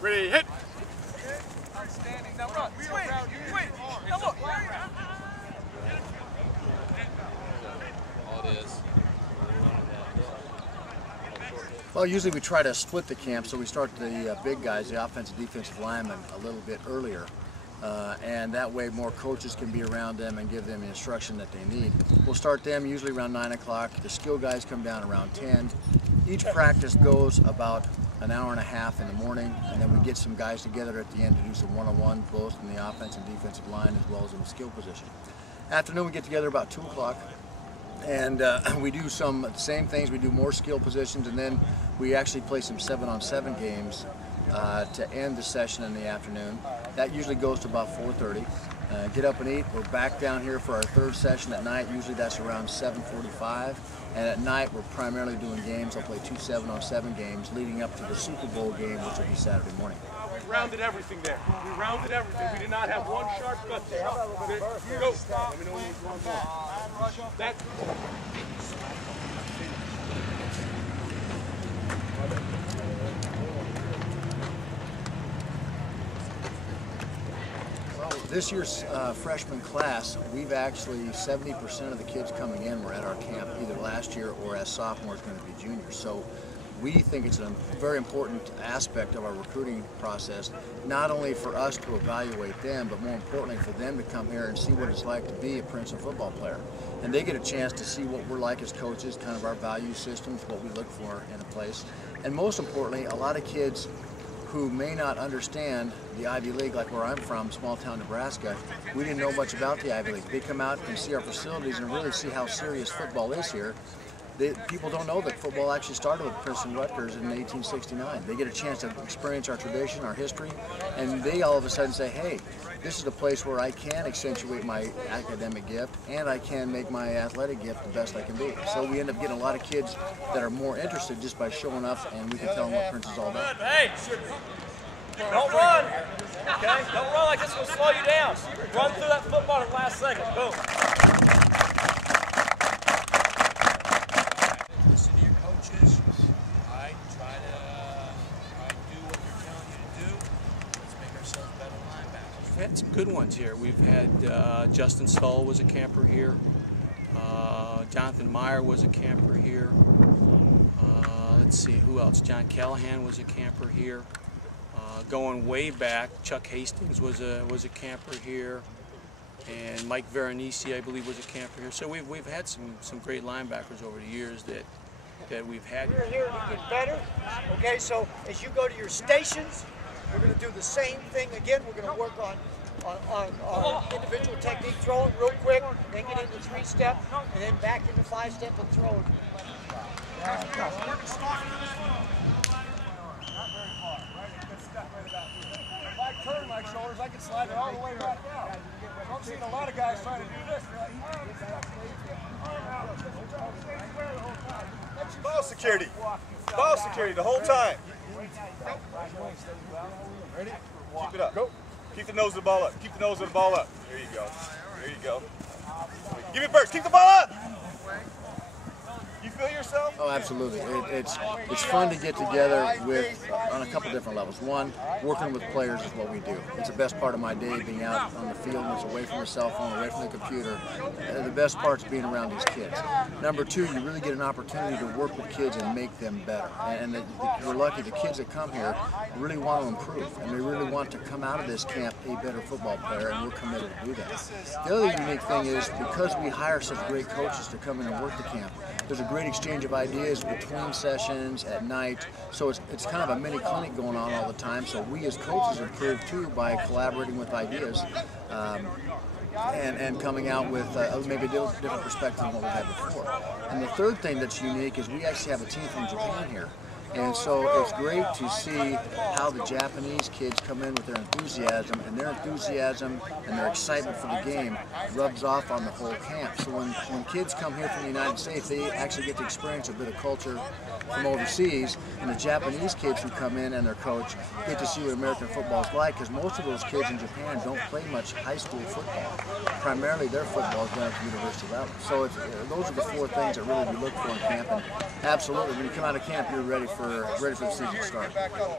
Ready, hit! Outstanding. Now run. Swing. Now look. All it is. Well, usually we try to split the camp, so we start the big guys, the offensive defensive linemen, a little bit earlier. And that way more coaches can be around them and give them the instruction that they need. We'll start them usually around 9 o'clock. The skill guys come down around 10. Each practice goes about an hour and a half in the morning, and then we get some guys together at the end to do some one-on-one, both in the offensive and defensive line as well as in the skill position. Afternoon we get together about 2 o'clock. And we do some same things. We do more skill positions, and then we actually play some 7-on-7 games to end the session in the afternoon. That usually goes to about 4:30. Get up and eat. We're back down here for our third session at night. Usually that's around 7:45. And at night we're primarily doing games. I'll play 2 7-on-7 games leading up to the Super Bowl game, which will be Saturday morning. We rounded everything there. We rounded everything. We did not have one sharp cut there. Go. Let me know when it's one more. That. Well, this year's freshman class, we've actually 70% of the kids coming in were at our camp either last year or as sophomores going to be juniors. So we think it's a very important aspect of our recruiting process, not only for us to evaluate them, but more importantly for them to come here and see what it's like to be a Princeton football player. And they get a chance to see what we're like as coaches, kind of our value systems, what we look for in a place. And most importantly, a lot of kids who may not understand the Ivy League, like where I'm from, small town Nebraska, we didn't know much about the Ivy League. They come out and see our facilities and really see how serious football is here. People don't know that football actually started with Princeton Rutgers in 1869. They get a chance to experience our tradition, our history, and they all of a sudden say, hey, this is a place where I can accentuate my academic gift and I can make my athletic gift the best I can be. So we end up getting a lot of kids that are more interested just by showing up, and we can tell them what Princeton's all about. Hey, don't run. Okay? Don't run like this will slow you down. Run through that football in the last second. Boom. We've had some good ones here. We've had Justin Stoll was a camper here. Jonathan Meyer was a camper here. Let's see, who else? John Callahan was a camper here. Going way back, Chuck Hastings was a camper here, and Mike Veronese, I believe, was a camper here. So we've had some great linebackers over the years that we've had. We're here to get better. Okay, so as you go to your stations, we're going to do the same thing again. We're going to work on individual technique throwing real quick, then get into 3-step, and then back into 5-step and throwing. Not very far, right? Good step right about here. If I turn my shoulders, I can slide it all the way right down. I'm seeing a lot of guys trying to do this. Ball security. Ball security the whole time. Ready? Keep it up. Go. Keep the nose of the ball up. Keep the nose of the ball up. There you go. There you go. Give it first. Keep the ball up. You feel yourself? Oh, absolutely. It's fun to get together on a couple different levels. One, working with players is what we do. It's the best part of my day, being out on the field. It's away from the cell phone, away from the computer. The best part's being around these kids. Number two, you really get an opportunity to work with kids and make them better. And we're lucky the kids that come here really want to improve, and they really want to come out of this camp a better football player, and we're committed to do that. The other unique thing is, because we hire such great coaches to come in and work the camp, there's a great exchange of ideas between sessions at night, so it's kind of a mini clinic going on all the time. So we as coaches improve too by collaborating with ideas and coming out with maybe a different perspective than what we had before. And the third thing that's unique is we actually have a team from Japan here. And so it's great to see how the Japanese kids come in with their enthusiasm, and their excitement for the game rubs off on the whole camp. So when kids come here from the United States, they actually get to experience a bit of culture from overseas, and the Japanese kids who come in and their coach get to see what American football is like, because most of those kids in Japan don't play much high school football. Primarily their football is done at the university level. So those are the four things that really we look for in camp, and absolutely when you come out of camp you're ready for the season to start.